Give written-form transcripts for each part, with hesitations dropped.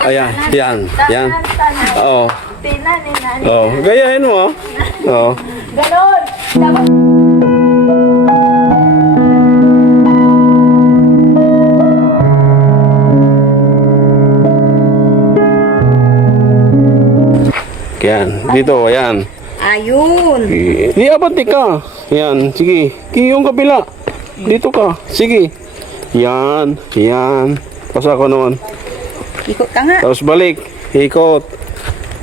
Ayan, yan, yan. Oo. Tina ni nani. Oh, gayahin mo. Oh. Ganon. Dapat Yan, dito, ayan. ayun. Iabante ka. Yan, sige. Yung kabila. Dito ka. Sige. Yan, yan. Pasa ko naman. Ikot ka nga. Tapos balik. Ikot.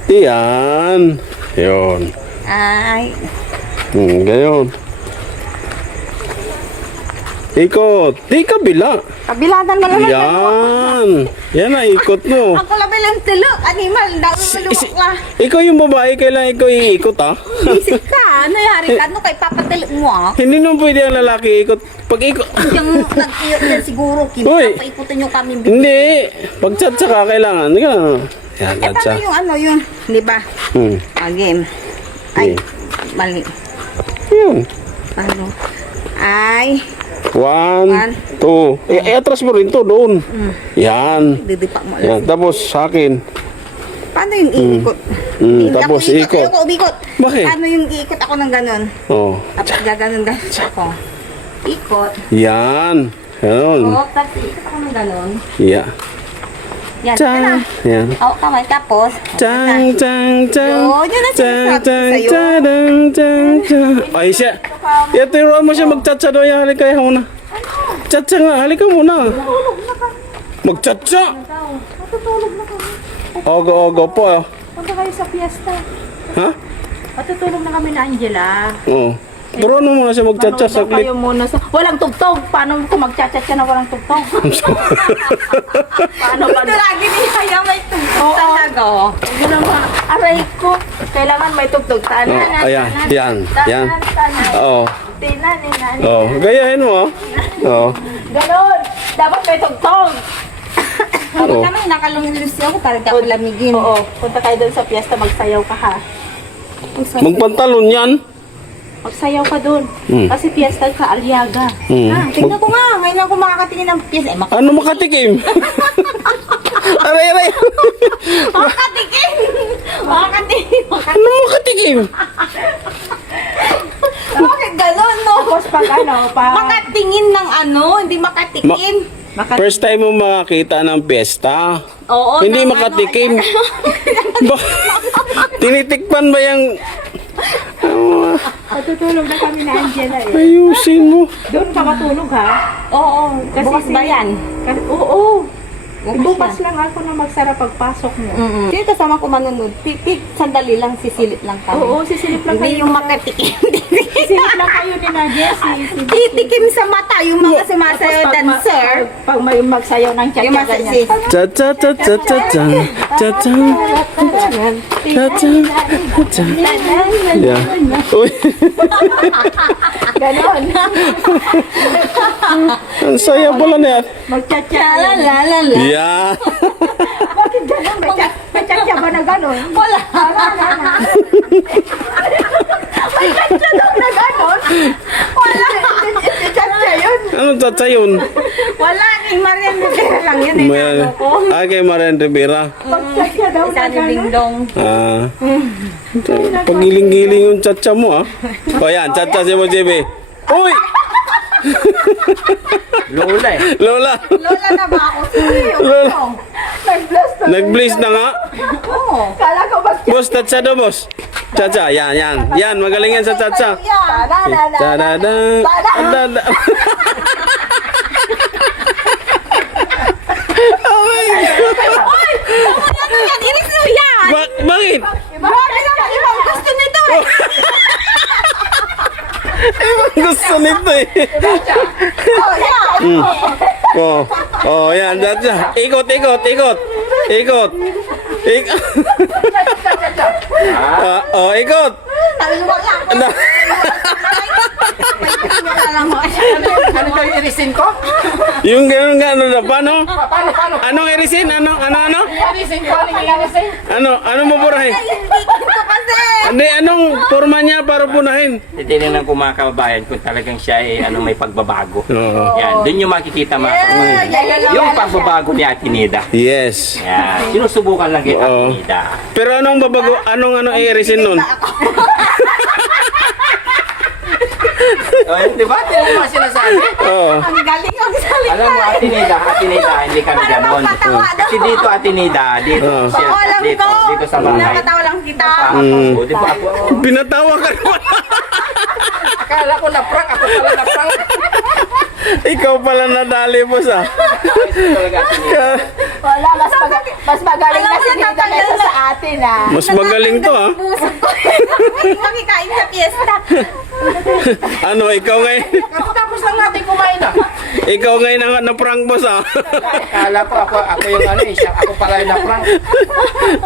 Yan. Yun. Ay. Gayon. Ikot. Di kabila. Kabilatan mo naman. Yan. Yan na, ikot mo. Ako labi lang tulog. Animal. Daw malulok ka. Ikaw yung babae, kailangan ikaw iikot ha. Isip ka. Ano yari ka? Ano kay papatulog mo ah? Hindi naman pwede ang lalaki ikot. Pag ikot. Yung nag-iyot yan siguro. Uy. Paikutin nyo kami. Hindi. Pag chat-chat ka, kailangan. Hindi ka. Yan, Eh, chat-chat. paano yung ano yun? Di ba? Game. Ay, mali. Yun. Ano? Ay, 1, 2. Atras mo rin to doon. Yan. didipak mo Yan. lang. Tapos sa akin. Paano yung iikot? Hindi Tapos ako ikot. Ayoko umikot. Bakit? Paano yung iikot ako ng ganon? Oh. Tapos gaganon ako. Ikot. Yan. Yan. Oo, tapos ikot ako ng ganon. Yeah. Yan. Chang. Yan. Oo, kamay. Tapos. Chang, chang, chang. Yun, yun ang Chang, sinasabi chang, sa'yo. chang, chang, chang. Ay, siya. Ituruan mo siya mag-chat-chat o yan. Halika ka muna. Chat-chat nga. Halika muna. Mag-chat-chat. Matutulog na kami. Ogo-ogo po. Punta kayo sa fiesta. Ha? Matutulog na kami na Angela. Oo. Turuan mo muna siya mag-chat-chat Manood daw saglit. kayo muna sa... Walang tugtog. Paano kung mag-chat-chat ka na walang tugtog? Paano ba? Ito lagi niya kaya may tugtog talaga. Hindi naman. Aray ko. Kailangan may tugtog. Tanan. Oh, ayan. Yan. Yan. Oo. Tina ni nani. Oo. Gayahin mo. Oo. Ganon. Dapat may tugtog. Ako Oo. naman, nakalungilisi ako para di ako lamigin. Oo. Punta kayo doon sa fiesta, magsayaw ka ha. Magpantalon yan. Magsayaw ka doon. Kasi fiesta sa Aliaga. Tingnan ko nga. Ngayon ako makakatingin ng fiesta. Eh, Ano makatikim? Aray, aray. makatikim! Makatikim! Ano makatikim? Bakit gano'n, no? Tapos pag ano, makatingin ng ano, hindi makatikim. First time mo makakita ng piyesta. Oo. Hindi ng makatikim. Ba- Tinitikpan ba yung... Matutulog na kami na Angela eh. Ayusin mo. Doon ka matulog ha? Oo. Bukas ba yan? Oo. Bukas Bukas lang ako na magsara pagpasok mo. Sino kasama ko manunod? Sandali lang, sisilip lang kami. Oo, sisilip lang Hindi kayo. yung makatikim. Sisilip lang kayo ni na Jessie. Titikim sa mata yung mga sumasayaw dancer. Pag may magsayaw ng Yung tiyatya mga ganyan. Cha cha cha cha cha cha cha cha cha cha cha. Yeah. Uy. Ganon. Ang saya pala na yan. Magtiyatya. La la la la. Yeah. Bakit gano'n? May tiyatya ba na gano'n? Wala. May tiyatya daw na gano'n? Wala. Tiyatya yun. Anong chacha yun? Wala. Kay Marian Rivera lang yun. Eh, May, ano ko. kay Marian Rivera. Magtiyatya daw Isa na ni gano'n. Ding Dong. Pagiling-giling yung chacha mo ah. O yan, chacha si mo, JB. Uy! Lola eh. Lola! Lola na ba ako? Sino Lola! Nag-blast na. Nag-blaze na nga. Oo. Kala ko magtiyatya. Boss, chacha do, boss. Chacha, yan, yan. Yan, magaling yan sa chacha. Tadada. Tadada. Ano yan? Iris mo yan. Bakit? Grabe naman. Ibang gusto nito eh. Gusto nito eh. Oh, yan. Oh, oh, yan, chacha. Ikot, ikot, ikot. Ikot. Ikot. Oh, ikot. Wala. Ano? Ano kayo irisin ko? Yung gano'n nga, ano na, paano? Paano? Anong irisin? Ano? Irisin ko? Ano yung irisin? Ano mo burahe? Hindi ko kasi. Hindi, anong forma niya para punahin? Titingnan ko mga kababayan kung talagang siya ay may pagbabago. Oo. Yan, doon yung makikita mga kababayan. Yung pagbabago ni Ate Nida. Yes. Yan, sinusubukan lang kita Oo. Ate Nida. Pero anong babago, anong i-resin nun? Di ba? Tingnan mo ang sinasabi. Oo. Ang galing ang salita. Alam mo, Ate Nida, hindi kami ganon. Kasi dito, Ate Nida, dito, Oo. siya, Oo, alam dito, ko. dito sa bahay. Nakatawa lang kita. Ako, di ba ako? Pinatawa ka naman. Akala ko na-prank, ako pala na-prank. Ikaw pala nadali, boss ah. Talaga, Ate Nida. Wala, mas magaling na si Nida kaysa sa atin ah. Mas magaling to ah. Puso ko. Makikain sa piyesta. Ano, ikaw ngayon? Tapos lang natin kumain na. Ikaw ngayon ang na-prank, boss ah. Akala ko ako yung siya, ako pala yung na-prank.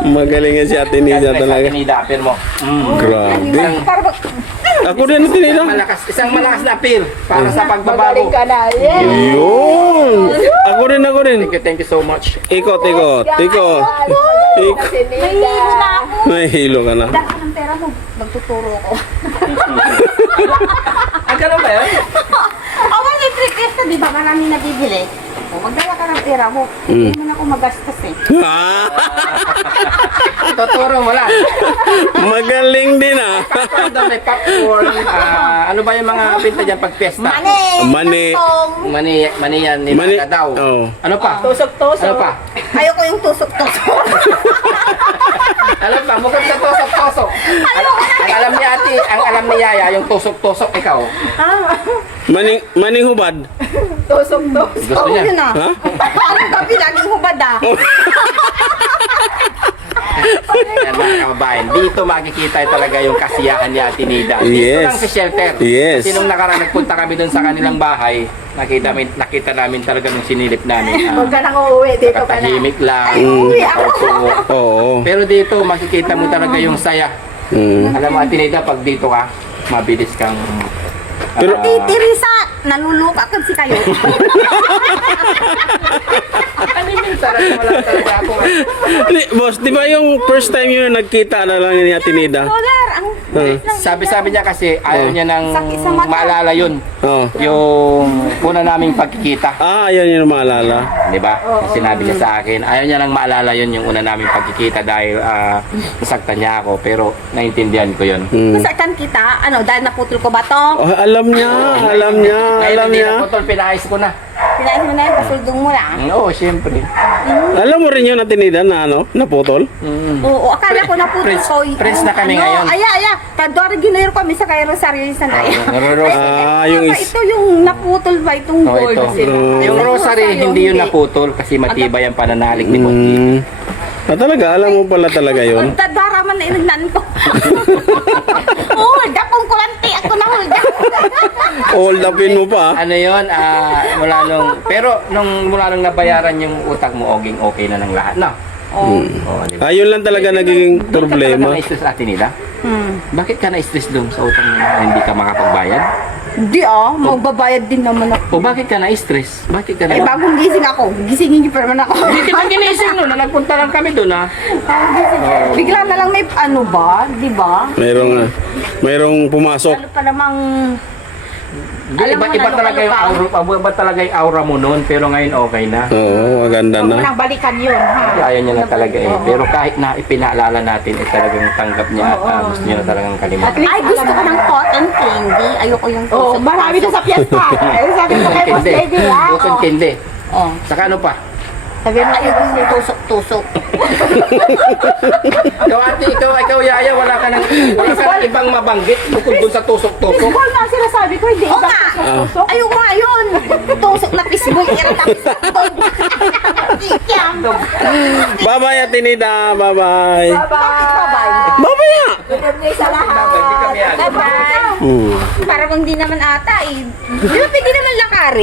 Magaling yan si Ate Nida Ate talaga. Nida, apir mo. Grabe. Para ba? Ako din Ate Nida. Isang malakas na apir para sa pagbabago. Magaling ka na. Yeah. Yun. Ako rin. Thank you so much. Ikot. Si Nida. May hilo ka na. Dala ng pera mo. Magtuturo ko. Ang ganun ba yun? Ako may free piyesta, di ba? Marami nabibili. O, magdala ka ng pera mo. Hindi mo na ako magastos eh. Ah, Tuturo mo lang. magaling din ah. Popcorn, may popcorn. Ano ba yung mga pinta dyan pag fiesta? Mani. Mani yan, Mani. nilaga daw. Oh. Ano pa? Tusok-tusok. Ano pa? Ayoko yung tusok-tusok. Ano pa? Bukod sa tusok-tusok. Ang alam ni ate, ang alam ni Yaya, yung tusok-tusok, ikaw. Maning hubad. Tusok-tusok. Gusto niya? Yun ah. Ha? Anong gabi laging hubad ah. Yan mga kababayan. Dito makikita talaga yung kasiyahan ni Ate Nida. Dito Yes. lang sa shelter. Yes. Kasi nung nakaraan nagpunta kami doon sa kanilang bahay, nakita namin talaga nung sinilip namin. Huwag ka nang uuwi. Dito ka na. Katahimik lang. uwi ako. Opo. Oo. Pero dito makikita mo talaga yung saya. Mm. Alam mo Ate Nida, pag dito ka, mabilis kang Pero- Teresa, naluluka ka si kayo. sarap wala talaga ako. Boss, di ba yung first time yun nagkita na lang ni Ate Nida? Dollar, ang bilis lang. Sabi niya kasi ayaw niya nang Sakit sa mata. maalala yun. Oo. Yung una naming pagkikita. Ah, ayun yung maalala. Di ba? Sinabi niya sa akin, ayaw niya nang maalala yun yung una naming pagkikita dahil nasaktan niya ako. Pero naintindihan ko yun. Mm. Masaktan kita, ano, dahil naputol ko ba to? Oh, alam niya. Ngayon, hindi na putol, pinayos ko na. Pinais mo na yun, pasuldong mo lang. Oo, siyempre. Alam mo rin yun Ate Nida na ano, naputol? Oo, akala ko naputol Friends- ko. friends na kami ngayon. Aya. Kadori ginayro kami sa kay Rosario sa naya. Ah, yung Ito yung naputol ba itong Oh, gold? ito. Yung rosary, hindi yun naputol kasi matibay ang pananalig ni Pogi. Mm. Ah, talaga? Alam mo pala talaga yun? Tadaraman na inagnan ko. Hold up, kung kulanti ako na hold up. Hold upin mo pa. Ano yun, mula nung nabayaran yung utang mo, okay na ng lahat, no? Oo, di ba? Ayun lang talaga nagiging problema. Doon ka talaga na-stress Ate Nida? Bakit ka na-stress doon sa utang na hindi ka makapagbayad? Hindi magbabayad din naman ako. O bakit ka na-stress? Bakit ka Eh, na... bagong gising ako. Gisingin niyo pa naman ako. Hindi kita ginising no, na nagpunta lang kami doon ha. Bigla na lang may ano ba, di ba? Mayroong pumasok. Ano pa namang... Iba talaga yung aura mo noon, pero ngayon okay na. Oo, maganda Huwag mo na. nang balikan yun, ha? Ayaw niya na talaga eh. Pero kahit na ipinaalala natin, talagang tanggap niya at gusto niya na talagang kalimutan. Ay, gusto ko ng cotton candy. Ayoko yung Oh, marami na sa piyesta. Sabi ko kay Boss Baby, Tusok tindi. Oh. Saka ano pa? Sabi mo, ayoko yung tusok-tusok. Ikaw Yaya, wala ka nang ibang mabanggit bukod dun sa tusok-tusok. Ikaw na sinasabi ko, hindi Oo iba nga. tusok. Ayoko nga yun. Tusok na pisboy. Bye-bye Ate Nida. Bye-bye. Bye-bye. Bye-bye nga. Good evening sa lahat. Hindi kami agad. Bye-bye. Mm. Parang hindi naman ata eh. Di ba pwede naman lakarin?